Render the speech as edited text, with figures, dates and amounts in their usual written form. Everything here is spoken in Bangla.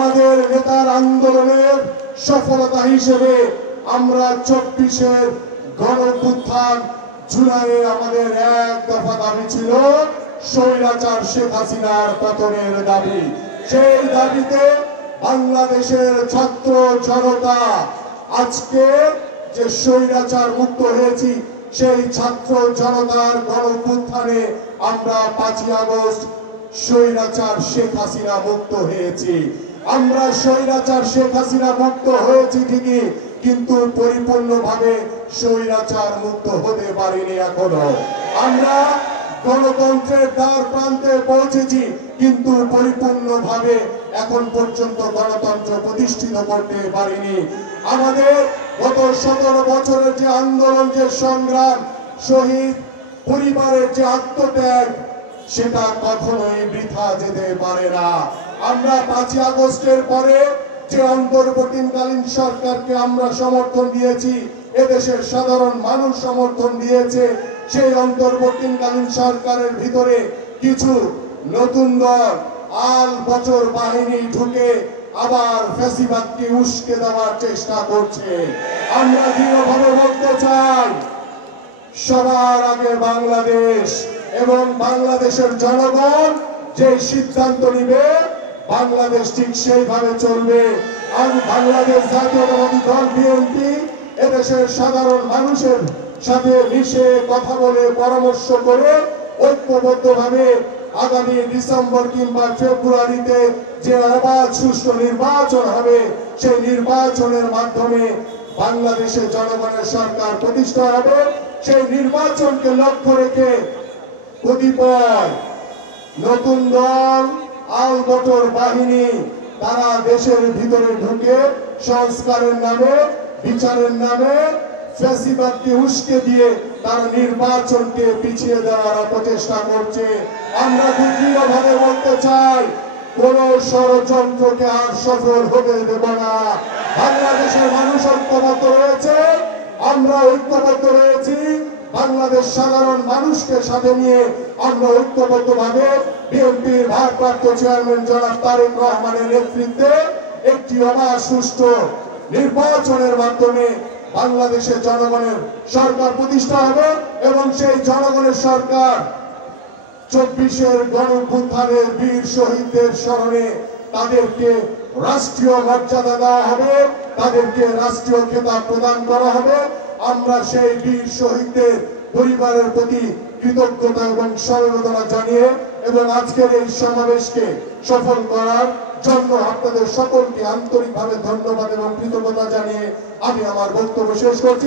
আমাদের নেতার আন্দোলনের সফলতা হিসেবে আমরা 24-এর গণঅভ্যুত্থান জুলাইয়ে আমাদের এক দফা দাবি ছিল স্বৈরাচার শেখ হাসিনার পতনের দাবি। সেই দাবিতে বাংলাদেশের ছাত্র জনতা আজকে যে স্বৈরাচার মুক্ত হয়েছি, সেই ছাত্র জনতার গণঅভ্যুত্থানে আমরা 5ই আগস্ট স্বৈরাচার শেখ হাসিনা মুক্ত হয়েছি। আমরা স্বৈরাচার শেখ হাসিনা মুক্ত হয়েছি ঠিকই, কিন্তু পরিপূর্ণভাবে স্বৈরাচার মুক্ত হতে পারিনি এখনো। আমরা গণতন্ত্রের দ্বার প্রান্তে পৌঁছেছি, কিন্তু পরিপূর্ণভাবে এখন পর্যন্ত গণতন্ত্র প্রতিষ্ঠিত করতে পারিনি। আমাদের গত 17 বছরের যে আন্দোলন, যে সংগ্রাম, শহীদ পরিবারের যে আত্মত্যাগ, সেটা কখনোই বৃথা যেতে পারে না। আমরা 5ই আগস্টের পরে যে অন্তর্বর্তীকালীন সরকারকে আমরা সমর্থন দিয়েছি, এদেশের সাধারণ মানুষ সমর্থন দিয়েছে, সেই অন্তর্বর্তীকালীন সরকারের ভিতরে কিছু নতুন দল আল বছর বাহিনী ঢুকে আবার ফ্যাসিবাদকে উস্কে দেওয়ার চেষ্টা করছে। আমরা দৃঢ়ভাবে বলতে চাই, সবার আগে বাংলাদেশ এবং বাংলাদেশের জনগণ যে সিদ্ধান্ত নিবে, বাংলাদেশ ঠিক সেইভাবে চলবে। আর বাংলাদেশ জাতীয়তাবাদী দল বিএনপি এদেশের সাধারণ মানুষের সাথে মিশে কথা বলে পরামর্শ করে ঐক্যবদ্ধভাবে আগামী ডিসেম্বর কিংবা ফেব্রুয়ারিতে যে অবাধ সুষ্ঠু নির্বাচন হবে, সেই নির্বাচনের মাধ্যমে বাংলাদেশের জনগণের সরকার প্রতিষ্ঠা হবে। সেই নির্বাচনকে লক্ষ্য রেখে কতিপয় নতুন দল আল বটর বাহিনী তারা দেশের ভিতরে ঢুকে সংস্কারের নামে, বিচারের নামে ফ্যাসিবাদকে উস্কে দিয়ে তারা নির্বাচনকে পিছিয়ে দেওয়ার প্রচেষ্টা করছে। আমরা দৃঢ়ভাবে বলতে চাই, কোন ষড়যন্ত্রকে আর সফল হতে দেব না। বাংলাদেশের মানুষ ঐক্যবদ্ধ রয়েছে, আমরা ঐক্যবদ্ধ রয়েছি। বাংলাদেশ সাধারণ মানুষকে সাথে নিয়ে আমরা ঐক্যবদ্ধভাবে বিএনপির ভারপ্রাপ্ত চেয়ারম্যান জনাব তারেক রহমানের নেতৃত্বে একটি অবাধ সুষ্ঠু নির্বাচনের মাধ্যমে বাংলাদেশের জনগণের সরকার প্রতিষ্ঠা হবে এবং সেই জনগণের সরকার 24-এর গণঅভ্যুত্থানের বীর শহীদদের স্মরণে তাদেরকে রাষ্ট্রীয় মর্যাদা দেওয়া হবে, তাদেরকে রাষ্ট্রীয় খেতাব প্রদান করা হবে। আমরা সেই বীর শহীদদের পরিবারের প্রতি কৃতজ্ঞতা এবং সমবেদনা জানিয়ে এবং আজকের এই সমাবেশকে সফল করার জন্য আপনাদের সকলকে আন্তরিকভাবে ধন্যবাদ এবং কৃতজ্ঞতা জানিয়ে আমি আমার বক্তব্য শেষ করছি।